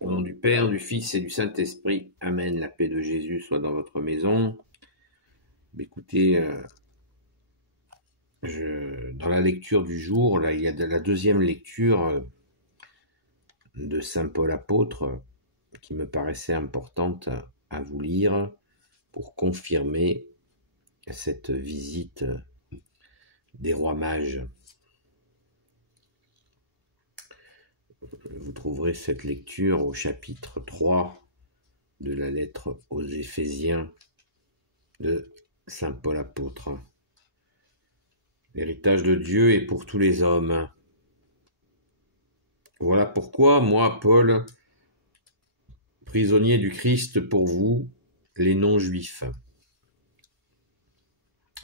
Au nom du Père, du Fils et du Saint-Esprit. Amen. La paix de Jésus soit dans votre maison. Écoutez, dans la lecture du jour, là, il y a la deuxième lecture de Saint Paul apôtre qui me paraissait importante à vous lire pour confirmer cette visite des rois mages. Vous trouverez cette lecture au chapitre 3 de la lettre aux Éphésiens de Saint Paul apôtre. L'héritage de Dieu est pour tous les hommes. Voilà pourquoi, moi, Paul, prisonnier du Christ pour vous, les non-juifs.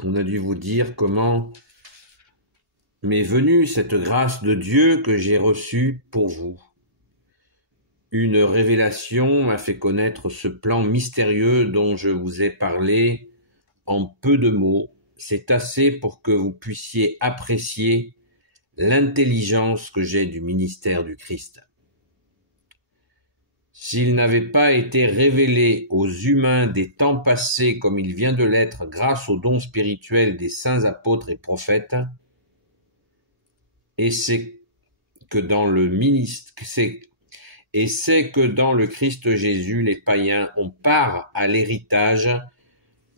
On a dû vous dire comment m'est venue cette grâce de Dieu que j'ai reçue pour vous. Une révélation m'a fait connaître ce plan mystérieux dont je vous ai parlé en peu de mots. C'est assez pour que vous puissiez apprécier l'intelligence que j'ai du ministère du Christ. S'il n'avait pas été révélé aux humains des temps passés comme il vient de l'être grâce aux dons spirituels des saints apôtres et prophètes, et c'est que dans le Christ Jésus, les païens ont part à l'héritage,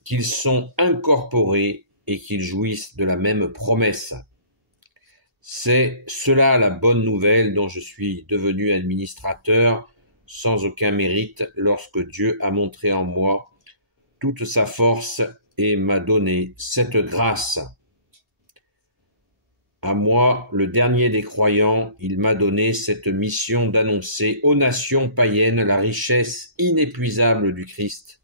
qu'ils sont incorporés et qu'ils jouissent de la même promesse. C'est cela la bonne nouvelle dont je suis devenu administrateur sans aucun mérite lorsque Dieu a montré en moi toute sa force et m'a donné cette grâce. À moi, le dernier des croyants, il m'a donné cette mission d'annoncer aux nations païennes la richesse inépuisable du Christ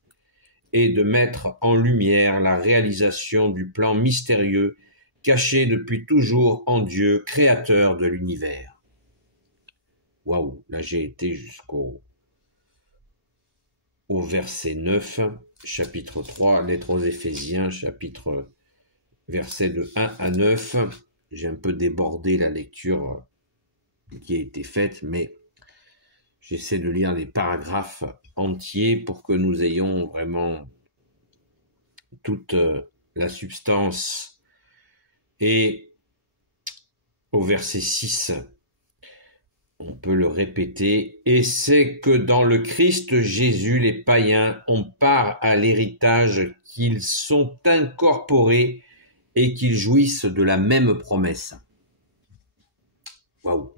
et de mettre en lumière la réalisation du plan mystérieux caché depuis toujours en Dieu, créateur de l'univers. Waouh, là j'ai été jusqu'au verset 9, chapitre 3, lettre aux Éphésiens, verset de 1 à 9. J'ai un peu débordé la lecture qui a été faite, mais j'essaie de lire les paragraphes entiers pour que nous ayons vraiment toute la substance. Et au verset 6, on peut le répéter, et c'est que dans le Christ Jésus, les païens ont part à l'héritage, qu'ils sont incorporés et qu'ils jouissent de la même promesse. Waouh!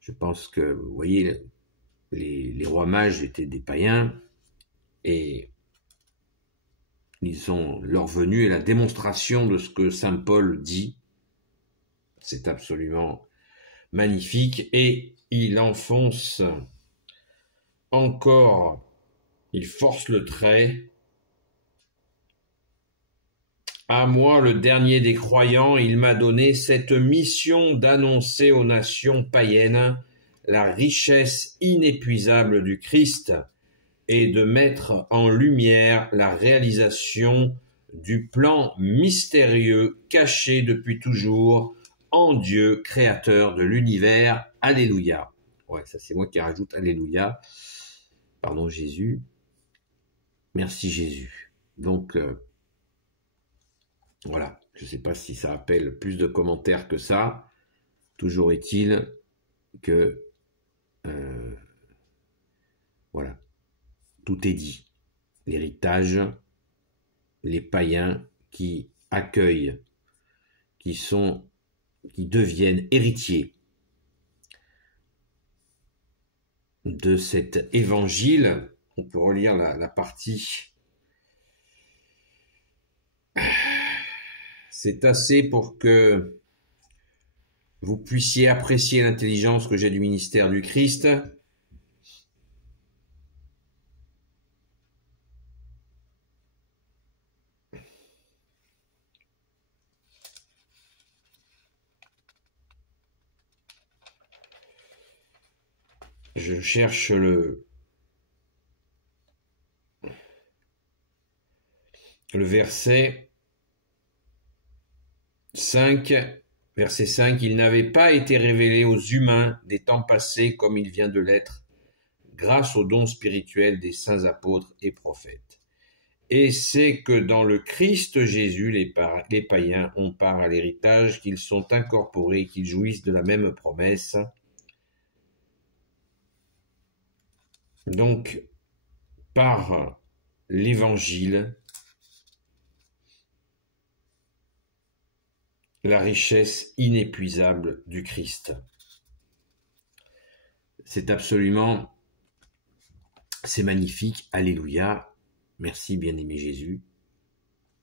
Je pense que, vous voyez, les rois mages étaient des païens et leur venue est la démonstration de ce que saint Paul dit. C'est absolument magnifique et il enfonce encore, il force le trait. À moi, le dernier des croyants, il m'a donné cette mission d'annoncer aux nations païennes la richesse inépuisable du Christ et de mettre en lumière la réalisation du plan mystérieux caché depuis toujours en Dieu, créateur de l'univers. Alléluia. Ouais, ça c'est moi qui rajoute Alléluia. Pardon Jésus. Merci Jésus. Donc, voilà, je ne sais pas si ça appelle plus de commentaires que ça. Toujours est-il que, voilà, tout est dit. L'héritage, les païens qui accueillent, qui deviennent héritiers de cet évangile. On peut relire la partie. C'est assez pour que vous puissiez apprécier l'intelligence que j'ai du ministère du Christ. Je cherche le verset 5, Verset 5, il n'avait pas été révélé aux humains des temps passés comme il vient de l'être, grâce aux dons spirituels des saints apôtres et prophètes. Et c'est que dans le Christ Jésus, les païens ont part à l'héritage, qu'ils sont incorporés, qu'ils jouissent de la même promesse. Donc, par l'Évangile, la richesse inépuisable du Christ. C'est magnifique, alléluia, merci bien-aimé Jésus,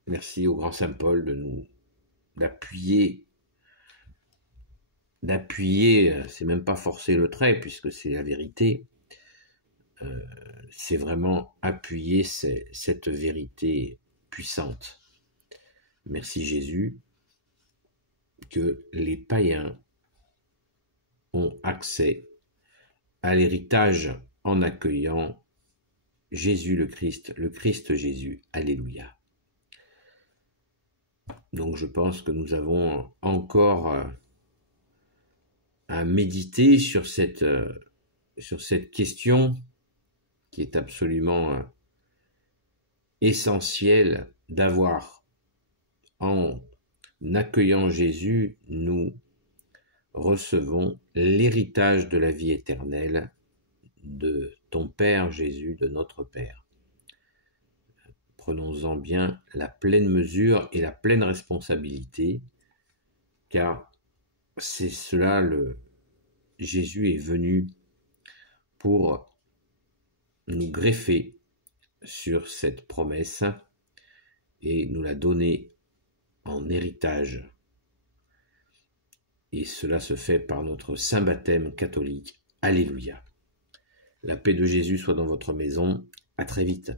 merci au grand Saint Paul d'appuyer, c'est même pas forcer le trait puisque c'est la vérité, c'est vraiment appuyer cette vérité puissante. Merci Jésus, que les païens ont accès à l'héritage en accueillant Jésus le Christ Jésus. Alléluia. Donc je pense que nous avons encore à méditer sur cette question qui est absolument essentielle d'avoir. En accueillant Jésus, nous recevons l'héritage de la vie éternelle de ton Père Jésus, de notre Père. Prenons-en bien la pleine mesure et la pleine responsabilité, car c'est cela, Jésus est venu pour nous greffer sur cette promesse et nous la donner en héritage. Et cela se fait par notre saint baptême catholique. Alléluia. La paix de Jésus soit dans votre maison. À très vite.